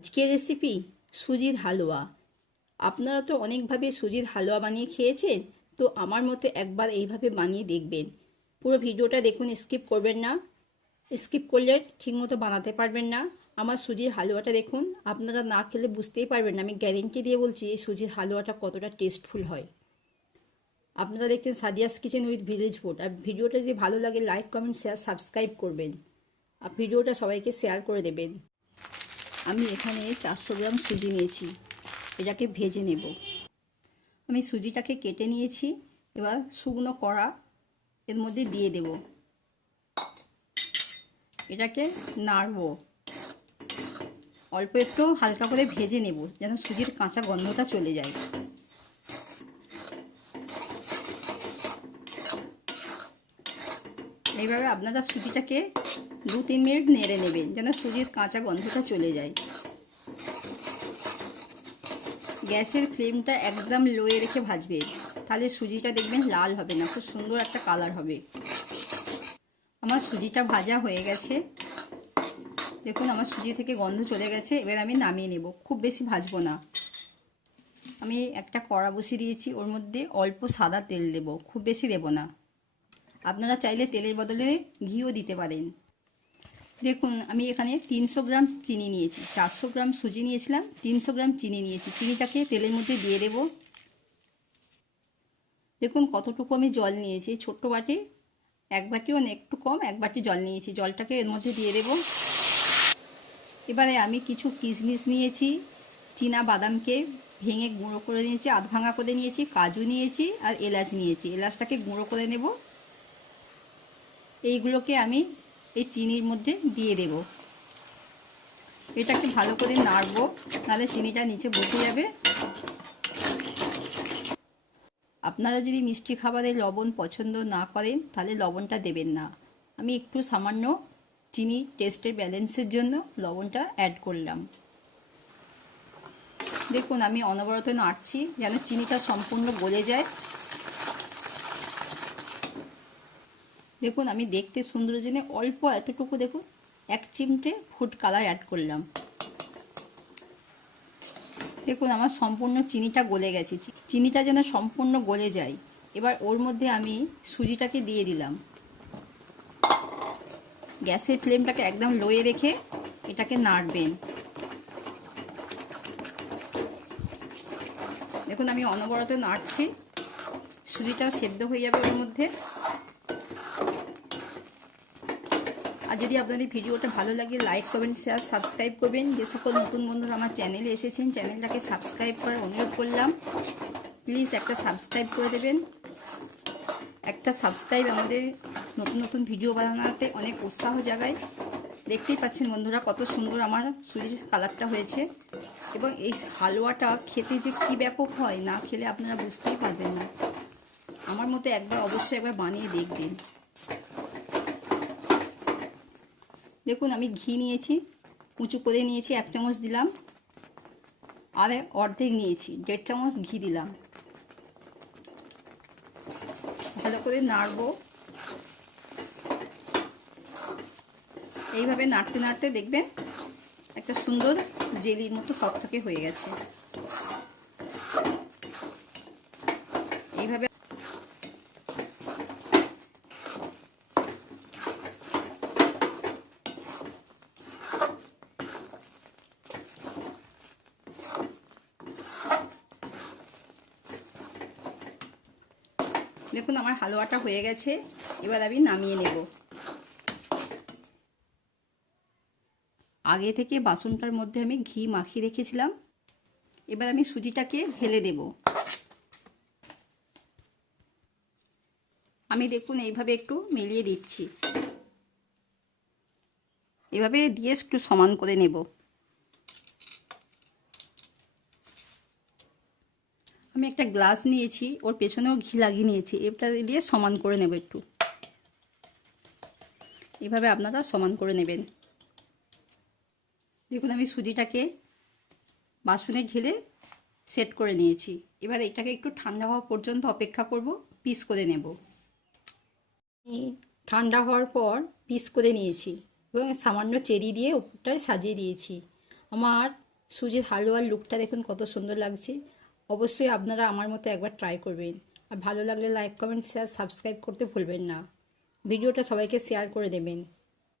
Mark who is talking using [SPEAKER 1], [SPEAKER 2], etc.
[SPEAKER 1] আজকের রেসিপি সুজির হালুয়া। আপনারা তো অনেকভাবে সুজির হালুয়া বানিয়ে খেয়েছেন, তো আমার মতো একবার এইভাবে বানিয়ে দেখবেন। পুরো ভিডিওটা দেখুন স্কিপ করবেন না। স্কিপ করলে ঠিকমতো বানাতে পারবেন না। আমার সুজির হালুয়াটা দেখুন, আপনারা না খেলে বুঝতেই পারবেন না। আমি গ্যারেন্টি দিয়ে বলছি, এই সুজির হালুয়াটা কতটা টেস্টফুল হয়। আপনারা দেখছেন Sadia's kitchen with village food আর ভিডিওটা যদি ভালো লাগে লাইক কমেন্ট শেয়ার সাবস্ক্রাইব করবেন। আর ভিডিওটা সবাইকে শেয়ার করে দেবেন। আমি এখানে চারশো গ্রাম সুজি নিয়েছি। এটাকে ভেজে নেব। আমি সুজিটাকে কেটে নিয়েছি। এবার শুকনো কড়া এর মধ্যে দিয়ে দেব। এটাকে নাড়ব। অল্প একটু হালকা করে ভেজে নেব যেন সুজির কাঁচা গন্ধটা চলে যায়। এইভাবে আপনারা সুজিটাকে দু তিন মিনিট নেড়ে নেবেন, যেন সুজির কাঁচা গন্ধটা চলে যায়। গ্যাসের ফ্লেমটা একদম লোয়ে রেখে ভাজবে, তাহলে সুজিটা দেখবেন লাল হবে না, খুব সুন্দর একটা কালার হবে। আমার সুজিটা ভাজা হয়ে গেছে। দেখুন, আমার সুজি থেকে গন্ধ চলে গেছে, এবার আমি নামিয়ে নেব, খুব বেশি ভাজবো না। আমি একটা কড়া বসিয়ে দিয়েছি, ওর মধ্যে অল্প সাদা তেল দেব, খুব বেশি দেব না। আপনারা চাইলে তেলের বদলে ঘিও দিতে পারেন। দেখুন, আমি এখানে তিনশো গ্রাম চিনি নিয়েছি, চারশো গ্রাম সুজি নিয়েছিলাম, তিনশো গ্রাম চিনি নিয়েছি। চিনিটাকে তেলের মধ্যে দিয়ে দেব। দেখুন, কতটুকু আমি জল নিয়েছি ছোট্ট বাটি, এক বাটিও একটু কম, এক বাটি জল নিয়েছি, জলটাকে এর মধ্যে দিয়ে দেব। এবারে আমি কিছু কিশমিশ নিয়েছি, চীনা বাদামকে ভেঙে গুঁড়ো করে নিয়েছি, আধ ভাঙা করে নিয়েছি, কাজু নিয়েছি আর এলাচ নিয়েছি। এলাচটাকে গুঁড়ো করে নেব। এইগুলোকে আমি এই চিনির মধ্যে দিয়ে দেব। এটাকে ভালো করে নাড়বো, নাহলে চিনিটা নিচে বসে যাবে। আপনারা যদি মিষ্টি খাবারে লবণ পছন্দ না করেন, তাহলে লবণটা দেবেন না। আমি একটু সামান্য চিনি টেস্টের ব্যালেন্সের জন্য লবণটা অ্যাড করলাম। দেখুন, আমি অনবরত নাড়ছি, যেন চিনিটা সম্পূর্ণ গলে যায়। দেখুন, আমি দেখতে সুন্দর জেনে অল্প এতটুকু দেখুন, এক চিমটে ফুড কালার অ্যাড করলাম। দেখুন, আমার সম্পূর্ণ চিনিটা গলে গেছে। চিনিটা যেন সম্পূর্ণ গলে যায়। এবার ওর মধ্যে আমি সুজিটাকে দিয়ে দিলাম। গ্যাসের ফ্লেমটাকে একদম লোয়ে রেখে এটাকে নাড়বেন। দেখুন, আমি অনবরত নাড়ছি। সুজিটাও সেদ্ধ হয়ে যাবে ওর মধ্যে। আর যদি আপনাদের ভিডিওটা ভালো লাগে লাইক কমেন্ট শেয়ার সাবস্ক্রাইব করবেন। যে সকল নতুন বন্ধুরা আমার চ্যানেলে এসেছেন চ্যানেলটাকে সাবস্ক্রাইব করার অনুরোধ করলাম। প্লিজ একটা সাবস্ক্রাইব করে দেবেন। একটা সাবস্ক্রাইব আমাদের নতুন নতুন ভিডিও বানাতে অনেক উৎসাহ জাগায়। দেখতেই পাচ্ছেন বন্ধুরা কত সুন্দর আমার সুজির কালারটা হয়েছে। এবং এই হালুয়াটা খেতে যে কী ব্যাপক হয়, না খেলে আপনারা বুঝতেই পারবেন না। আমার মতো একবার অবশ্যই একবার বানিয়ে দেখবেন। দেখুন, আমি ঘি নিয়েছি উঁচু করে নিয়েছি, এক চামচ দিলাম, আর অর্ধেক নিয়েছি, দেড় চামচ ঘি দিলাম। ভালো করে নাড়বো। এইভাবে নাড়তে নাড়তে দেখবেন, একটা সুন্দর জেলির মতো থকথকে হয়ে গেছে এইভাবে দেখুন, আমার হালুয়াটা হয়ে গেছে। এবার আমি নামিয়ে নেব। আগে থেকে বাসনটার মধ্যে আমি ঘি মাখিয়ে রেখেছিলাম। এবার আমি সুজিটাকে ঢেলে দেব। আমি দেখুন, এইভাবে একটু মিলিয়ে দিচ্ছি। এভাবে দিয়ে একটু সমান করে নেব। আমি একটা গ্লাস নিয়েছি, ওর পেছনেও ঘি লাগিয়ে নিয়েছি, এটা দিয়ে সমান করে নেব একটু। এভাবে আপনারা সমান করে নেবেন। দেখুন, আমি সুজিটাকে বাসনে ঢেলে সেট করে নিয়েছি। এবার এটাকে একটু ঠান্ডা হওয়া পর্যন্ত অপেক্ষা করব, পিস করে নেব। ঠান্ডা হওয়ার পর পিস করে নিয়েছি এবং সামান্য চেরি দিয়ে ওপরটায় সাজিয়ে দিয়েছি। আমার সুজির হালুয়ার লুকটা দেখুন কত সুন্দর লাগছে। অবশ্যই আপনারা আমার মতো একবার ট্রাই করবেন। আর ভালো লাগলে লাইক কমেন্ট শেয়ার সাবস্ক্রাইব করতে ভুলবেন না। ভিডিওটা সবাইকে শেয়ার করে দেবেন।